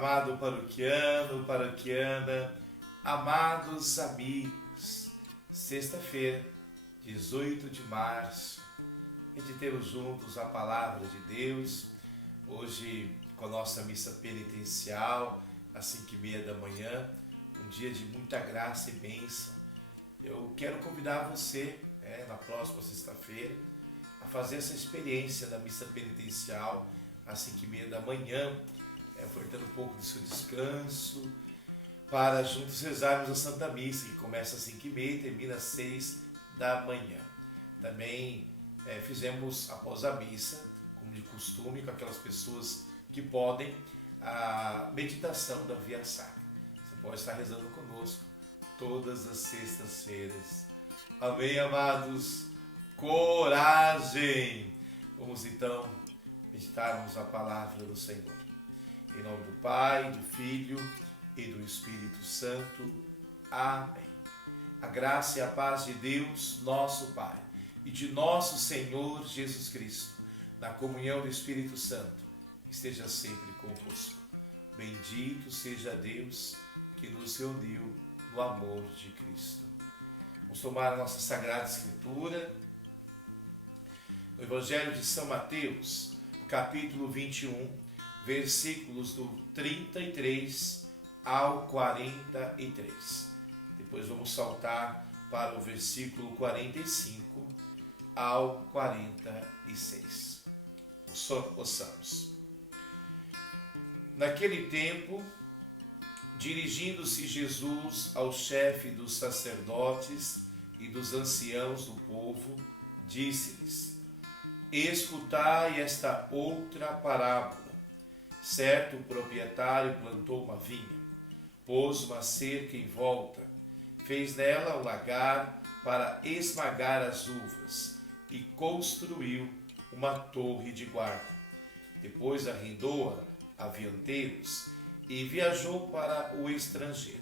Amado paroquiano, paroquiana, amados amigos, sexta-feira, 18 de março, meditemos juntos a palavra de Deus, hoje com a nossa missa penitencial, às 5h30 da manhã, um dia de muita graça e bênção. Eu quero convidar você, na próxima sexta-feira, a fazer essa experiência da missa penitencial, às 5h30 da manhã, ofertando um pouco do seu descanso, para juntos rezarmos a Santa Missa, que começa às 5h30 e termina às 6 da manhã. Também fizemos, após a missa, como de costume, com aquelas pessoas que podem, a meditação da Via Sacra. Você pode estar rezando conosco todas as sextas-feiras. Amém, amados? Coragem! Vamos então meditarmos a palavra do Senhor. Em nome do Pai, do Filho e do Espírito Santo. Amém. A graça e a paz de Deus, nosso Pai, e de nosso Senhor Jesus Cristo, na comunhão do Espírito Santo, esteja sempre convosco. Bendito seja Deus que nos reuniu no amor de Cristo. Vamos tomar a nossa Sagrada Escritura, no Evangelho de São Mateus, capítulo 21, versículos do 33 ao 43. Depois vamos saltar para o versículo 45 ao 46. Ouçamos. Naquele tempo, dirigindo-se Jesus ao chefe dos sacerdotes e dos anciãos do povo, disse-lhes: escutai esta outra parábola. Certo proprietário plantou uma vinha, pôs uma cerca em volta, fez nela um lagar para esmagar as uvas e construiu uma torre de guarda. Depois arrendou-a a vianteiros e viajou para o estrangeiro.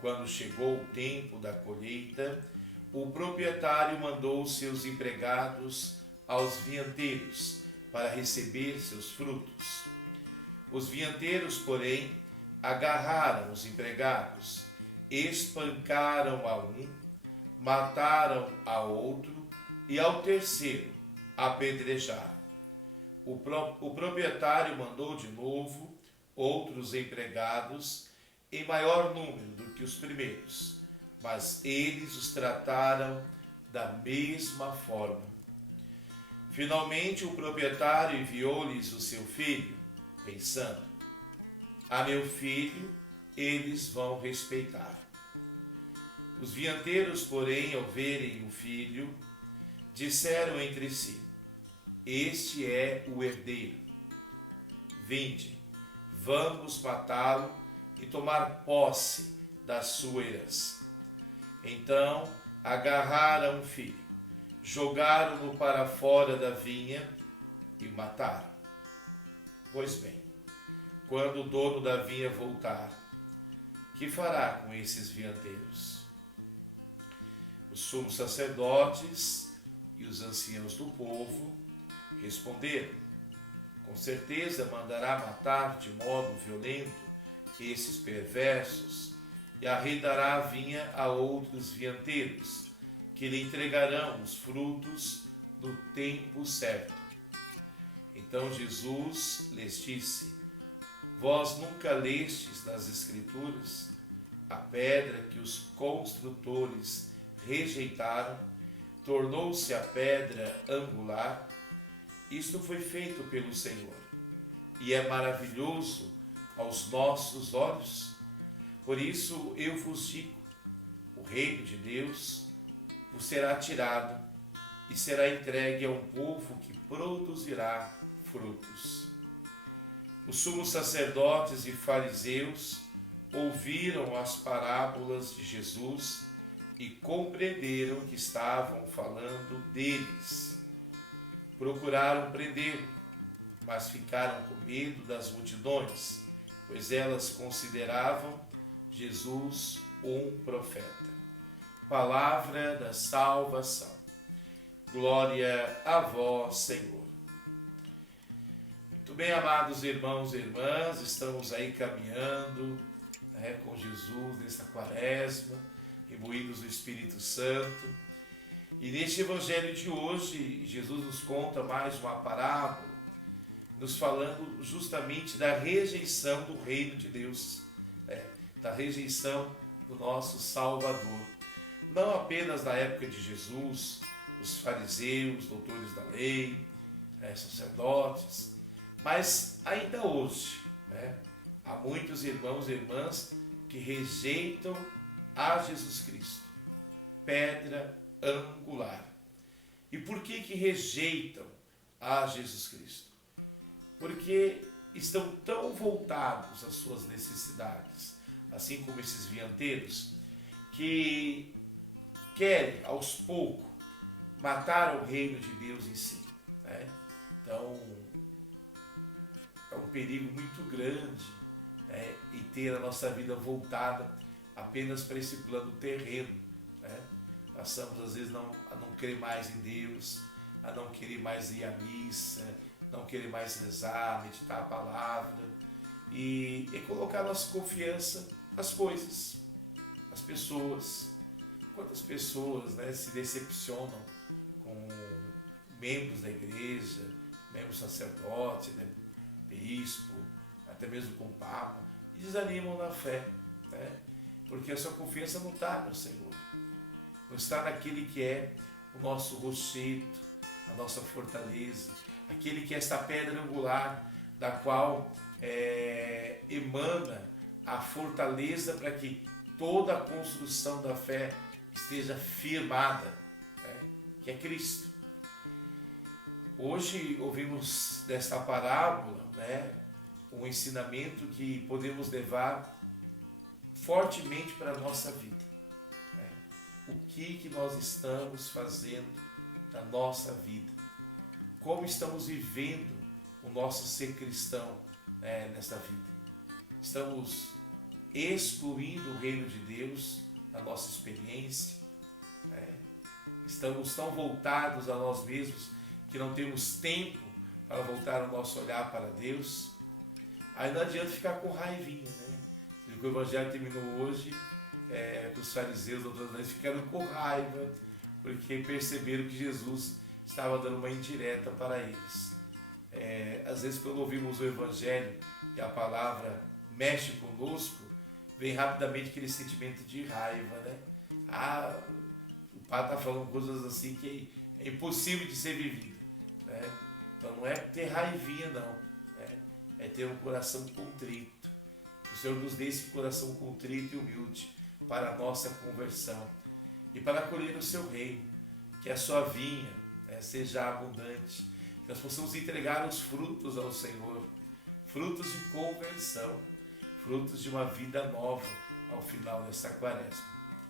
Quando chegou o tempo da colheita, o proprietário mandou seus empregados aos vianteiros para receber seus frutos. Os vianteiros, porém, agarraram os empregados, espancaram a um, mataram a outro e ao terceiro apedrejaram. O proprietário mandou de novo outros empregados em maior número do que os primeiros, mas eles os trataram da mesma forma. Finalmente o proprietário enviou-lhes o seu filho, pensando: a meu filho eles vão respeitar. Os vianteiros, porém, ao verem o filho, disseram entre si: este é o herdeiro. Vinde, vamos matá-lo e tomar posse da sua herança. Então agarraram o filho, jogaram-no para fora da vinha e o mataram. Pois bem, quando o dono da vinha voltar, que fará com esses vianteiros? Os sumos sacerdotes e os anciãos do povo responderam: com certeza mandará matar de modo violento esses perversos e arrendará a vinha a outros vianteiros, que lhe entregarão os frutos no tempo certo. Então Jesus lhes disse: vós nunca lestes nas Escrituras a pedra que os construtores rejeitaram, tornou-se a pedra angular? Isto foi feito pelo Senhor, e é maravilhoso aos nossos olhos. Por isso eu vos digo: o reino de Deus vos será tirado e será entregue a um povo que produzirá frutos. Os sumos sacerdotes e fariseus ouviram as parábolas de Jesus e compreenderam que estavam falando deles. Procuraram prendê-lo, mas ficaram com medo das multidões, pois elas consideravam Jesus um profeta. Palavra da salvação. Glória a vós, Senhor. Muito bem, amados irmãos e irmãs, estamos aí caminhando, né, com Jesus nesta quaresma, imbuídos do Espírito Santo. E neste evangelho de hoje, Jesus nos conta mais uma parábola, nos falando justamente da rejeição do reino de Deus, né, da rejeição do nosso Salvador. Não apenas na época de Jesus, os fariseus, doutores da lei, sacerdotes, mas ainda hoje, né, há muitos irmãos e irmãs que rejeitam a Jesus Cristo, pedra angular. E por que rejeitam a Jesus Cristo? Porque estão tão voltados às suas necessidades, assim como esses vianteiros, que querem, aos poucos, matar o reino de Deus em si, né? Então, é um perigo muito grande, né, e ter a nossa vida voltada apenas para esse plano terreno, né? Passamos às vezes a não crer mais em Deus, a não querer mais ir à missa, não querer mais rezar, meditar a palavra e colocar nossa confiança nas coisas, nas pessoas. Quantas pessoas, né, se decepcionam com membros da igreja, membros sacerdotes, né, bispo, até mesmo com o Papa, e desanimam na fé, né? Porque a sua confiança não está no Senhor, não está naquele que é o nosso rochedo, a nossa fortaleza, aquele que é esta pedra angular, da qual emana a fortaleza para que toda a construção da fé esteja firmada, né? Que é Cristo. Hoje ouvimos desta parábola, né, um ensinamento que podemos levar fortemente para a nossa vida, né? O que nós estamos fazendo na nossa vida? Como estamos vivendo o nosso ser cristão, né, nesta vida? Estamos excluindo o reino de Deus da nossa experiência, né? Estamos tão voltados a nós mesmos que não temos tempo para voltar o nosso olhar para Deus. Aí não adianta ficar com raivinha, né? O evangelho terminou hoje, que os fariseus, doutores, ficaram com raiva, porque perceberam que Jesus estava dando uma indireta para eles. Às vezes, quando ouvimos o evangelho e a palavra mexe conosco, vem rapidamente aquele sentimento de raiva, né? O padre está falando coisas assim que é impossível de ser vivido, né? Então não é ter raivinha, não, né? É ter um coração contrito. O Senhor nos dê esse coração contrito e humilde para a nossa conversão e para acolher o seu reino, que a sua vinha, né, seja abundante, que nós possamos entregar os frutos ao Senhor, frutos de conversão, frutos de uma vida nova ao final desta quaresma.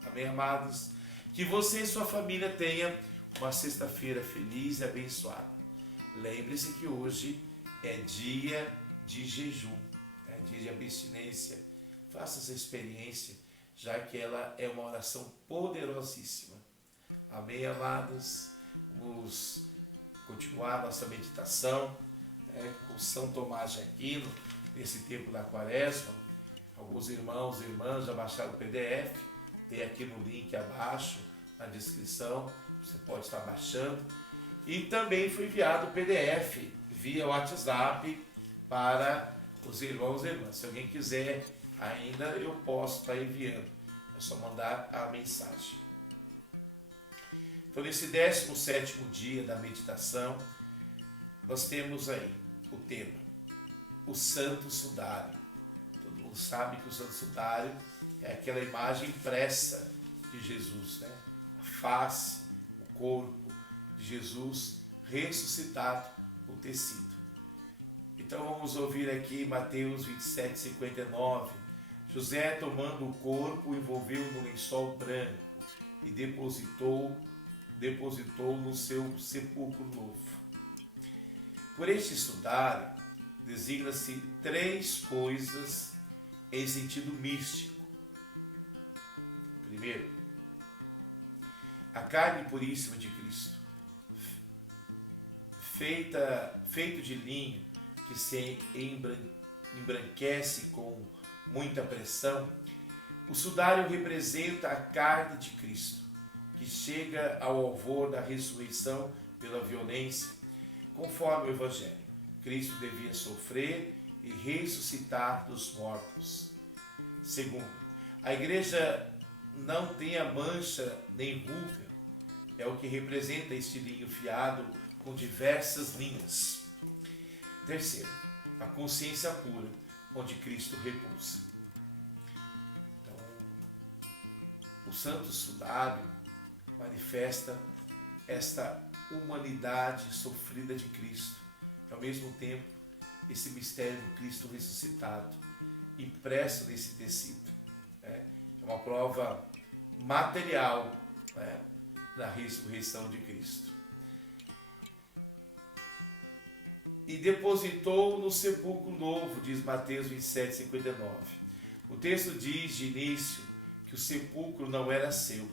Amém, amados? Que você e sua família tenham uma sexta-feira feliz e abençoada. Lembre-se que hoje é dia de jejum, é dia de abstinência. Faça essa experiência, já que ela é uma oração poderosíssima. Amém, amados? Vamos continuar nossa meditação, né, com São Tomás de Aquino, nesse tempo da quaresma. Alguns irmãos e irmãs já baixaram o PDF, tem aqui no link abaixo, na descrição, você pode estar baixando. E também foi enviado o PDF via WhatsApp para os irmãos e irmãs. Se alguém quiser ainda, eu posso estar enviando. É só mandar a mensagem. Então, nesse 17º dia da meditação, nós temos aí o tema, o Santo Sudário. Todo mundo sabe que o Santo Sudário é aquela imagem impressa de Jesus, né? A face, o corpo de Jesus ressuscitado, o tecido. Então vamos ouvir aqui Mateus 27:59. José, tomando o corpo, envolveu no lençol branco e depositou no seu sepulcro novo. Por este sudário, designa-se 3 coisas em sentido místico. Primeiro, a carne puríssima de Cristo, feito de linho, que se embranquece com muita pressão, o sudário representa a carne de Cristo, que chega ao alvor da ressurreição pela violência, conforme o Evangelho. Cristo devia sofrer e ressuscitar dos mortos. Segundo, a igreja não tem a mancha nem ruga, é o que representa este linho fiado com diversas linhas. Terceiro, a consciência pura, onde Cristo repousa. Então, o santo sudário manifesta esta humanidade sofrida de Cristo, e ao mesmo tempo esse mistério do Cristo ressuscitado impresso nesse tecido. É uma prova material, né, da ressurreição de Cristo. E depositou no sepulcro novo, diz Mateus 27:59. O texto diz de início que o sepulcro não era seu.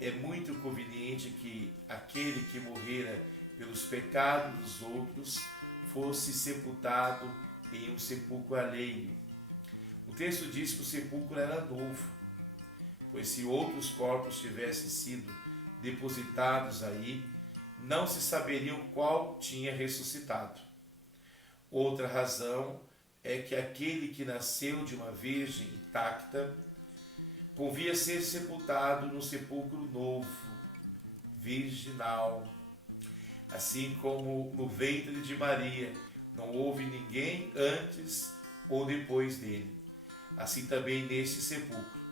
É muito conveniente que aquele que morrera pelos pecados dos outros fosse sepultado em um sepulcro alheio. O texto diz que o sepulcro era novo, pois se outros corpos tivessem sido depositados aí, não se saberiam qual tinha ressuscitado. Outra razão é que aquele que nasceu de uma virgem intacta convia ser sepultado no sepulcro novo, virginal. Assim como no ventre de Maria não houve ninguém antes ou depois dele, assim também neste sepulcro.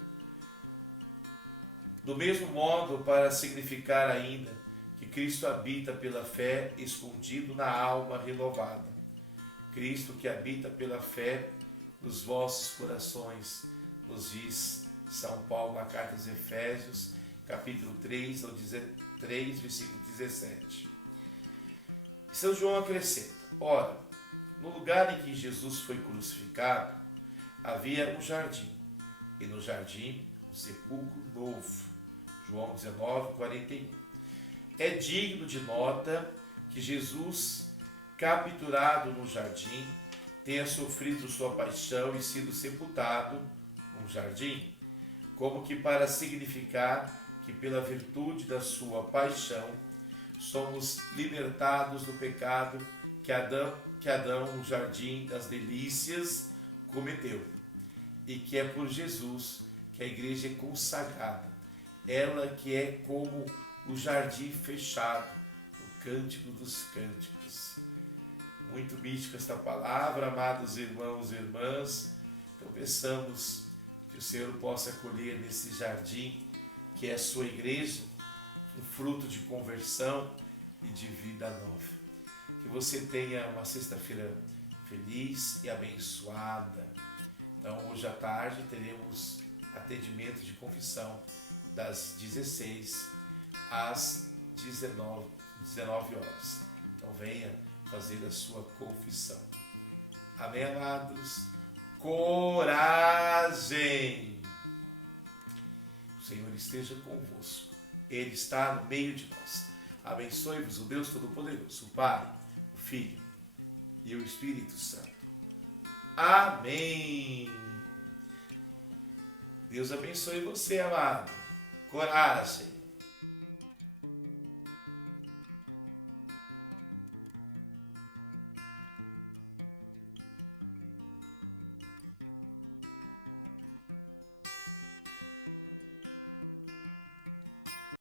Do mesmo modo, para significar ainda que Cristo habita pela fé escondido na alma renovada. Cristo que habita pela fé nos vossos corações, nos diz São Paulo na carta aos Efésios, capítulo 3, versículo 17. E São João acrescenta: ora, no lugar em que Jesus foi crucificado, havia um jardim, e no jardim um sepulcro novo. João 19:41. É digno de nota que Jesus, capturado no jardim, tenha sofrido sua paixão e sido sepultado num jardim, como que para significar que pela virtude da sua paixão somos libertados do pecado que Adão no jardim das delícias cometeu, e que é por Jesus que a igreja é consagrada, ela que é como o jardim fechado, o cântico dos cânticos. Muito mística esta palavra, amados irmãos e irmãs. Então peçamos que o Senhor possa acolher nesse jardim que é a sua igreja, um fruto de conversão e de vida nova. Que você tenha uma sexta-feira feliz e abençoada. Então hoje à tarde teremos atendimento de confissão das 16 às 19 horas. Então venha fazer a sua confissão. Amém, amados? Coragem! O Senhor esteja convosco. Ele está no meio de nós. Abençoe-vos o Deus Todo-Poderoso, o Pai, o Filho e o Espírito Santo. Amém! Deus abençoe você, amado. Coragem!